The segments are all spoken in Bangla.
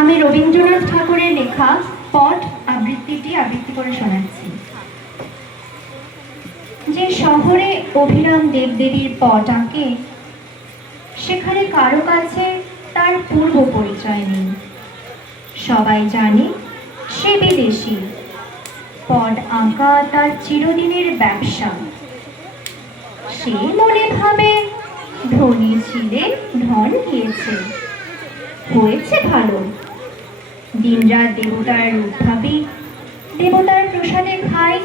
আমি রবীন্দ্রনাথ ঠাকুরের লেখা পট আবৃত্তি করে শোনাচ্ছি। যে শহরে অভিরাম দেবদেবীর পট আঁকে, সেখানে কারো কাছে তার পূর্ব পরিচয় নেই। সবাই জানে সে বিদেশি। পট আঁকা তার চিরদিনের ব্যবসা। সে মনে ভাবে ধনী ছিলে, ধন গিয়েছে, হয়েছে ভালো। দিনরাত দেবতার রূপ ভাবি, দেবতার প্রসাদে খাই,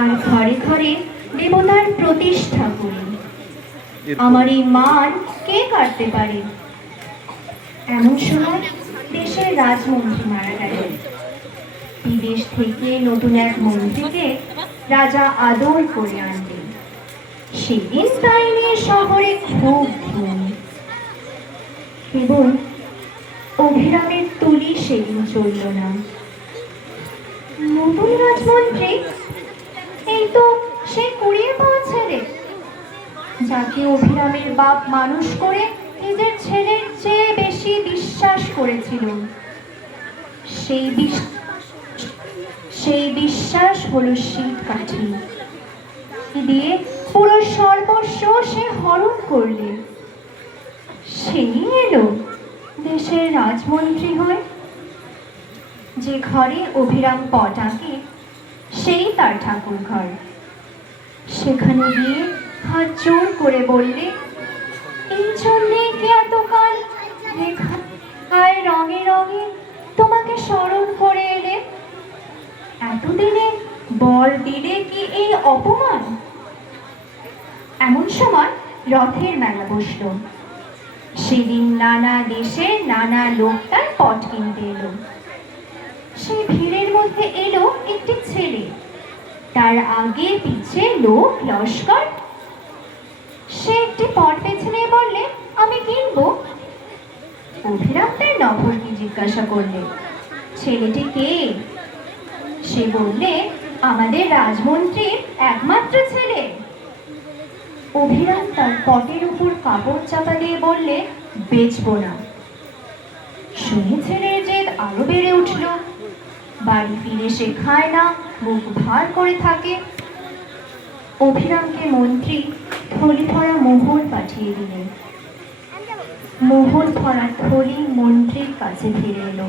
আর ঘরে ঘরে দেবতার প্রতিষ্ঠা করি। আমার এই মান কে কাটতে পারে? এমন সময় দেশের রাজমন্ত্রী মারা গেলেন। বিদেশ থেকে নতুন এক মন্ত্রীকে রাজা আদর করে আনলেন। সেদিন তাই নিয়ে শহরে খুব ধুম। কেবল অভিরামের তুলি সেদিন চলল না। নতুন রাজমন্ত্রী এই তো সে কুড়িয়ে পাওয়া ছেলে, যাকে অভিরামের বাপ মানুষ করে নিজের ছেলের চেয়ে বেশি বিশ্বাস করেছিল। সেই বিশ্বাস হলো শীত কাঠি দিয়ে পুরো সর্বস্ব সে হরণ করলে। সেই এলো দেশের রাজমন্ত্রী হয়ে। যে ঘরে অভিরাম পট আঁকে, সেই তার ঠাকুর ঘর। সেখানে গিয়ে হাত জোর করে বললে, এই জন্যে কি এতকাল রেখায় রঙে রঙে তোমাকে স্মরণ করে এলে? এতদিনে বর দিলে কি এই অপমান? এমন সময় রথের মেলা বসল। সেদিন নানা দেশের নানা লোক তার পট কিনতে এলো। সেই ভিড়ের মধ্যে এলো একটি ছেলে, তার আগে পিছে লোক লস্কর। সে একটি পট বেছে নিয়ে বললে, আমি কিনবো। অভিরাম তার নভরকে জিজ্ঞাসা করলে, ছেলেটি কে? সে বললে, আমাদের রাজমন্ত্রীর একমাত্র ছেলে। অভিরাম তার পটের উপর কাপড় চাপা দিয়ে বললে, বেচবো না। শুনে ছেলের জেদ আরো বেড়ে উঠল। বাড়ি ফিরে সে খায় না, মুখ ভার করে থাকে। অভিরামকে মন্ত্রী থলি ভরা মোহর পাঠিয়ে দিলেন। মোহর ভরা থলি মন্ত্রীর কাছে ফিরে এলো।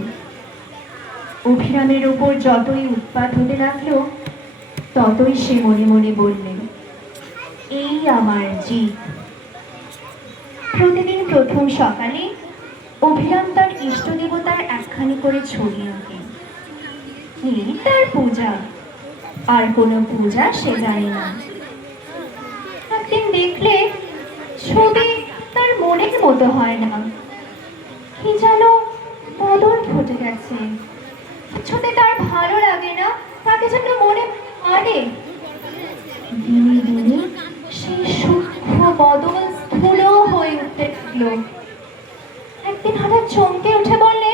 অভিরামের ওপর যতই উৎপাত হতে লাগলো, ততই সে মনে মনে বললেন, এই আমার জিত। প্রতিদিন প্রথম সকালে অভিরাম তার ইষ্ট দেবতার একখানি করে ছবি আঁকে। এই তার পূজা, আর কোনো পূজা সে জানে না। একদিন দেখলে ছবি তার মনের মতো হয় না, কি যেন বদল ঘটে গেছে। কিছুতে তার ভালো লাগে না, তাকে যেন মনে আনে। দিনে দিনে সেই সূক্ষ্ম বদল স্থূল হয়ে উঠতে লাগলো। একদিন হঠাৎ চমকে উঠে বললে,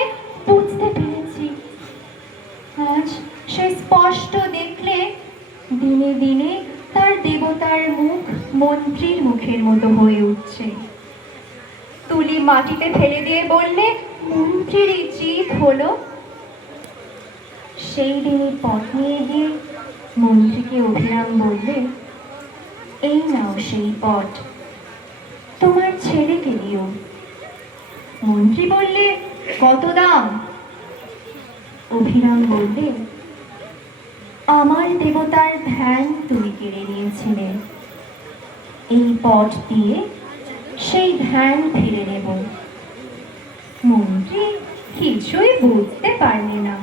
বুঝতে পেরেছি। আজ সে স্পষ্ট দেখলে দিনে দিনে তার দেবতার মুখ মন্ত্রীর মুখের মতো হয়ে উঠছে। তুলি মাটিতে ফেলে দিয়ে বললে, মন্ত্রীর এই জিত হলো। সেই দিনই পট নিয়ে গিয়ে মন্ত্রীকে অভিরাম বললে, এই নাও সেই পট, তোমার ছেলেকে দিও। মন্ত্রী বললে, কত দাম? অভিরাম বললে, আমার দেবতার ধ্যান তুমি কেড়ে নিয়েছিলে, এই পট দিয়ে সেই ধ্যান ফিরে নেব। মন্ত্রী কিছুই বুঝতে পারলে না।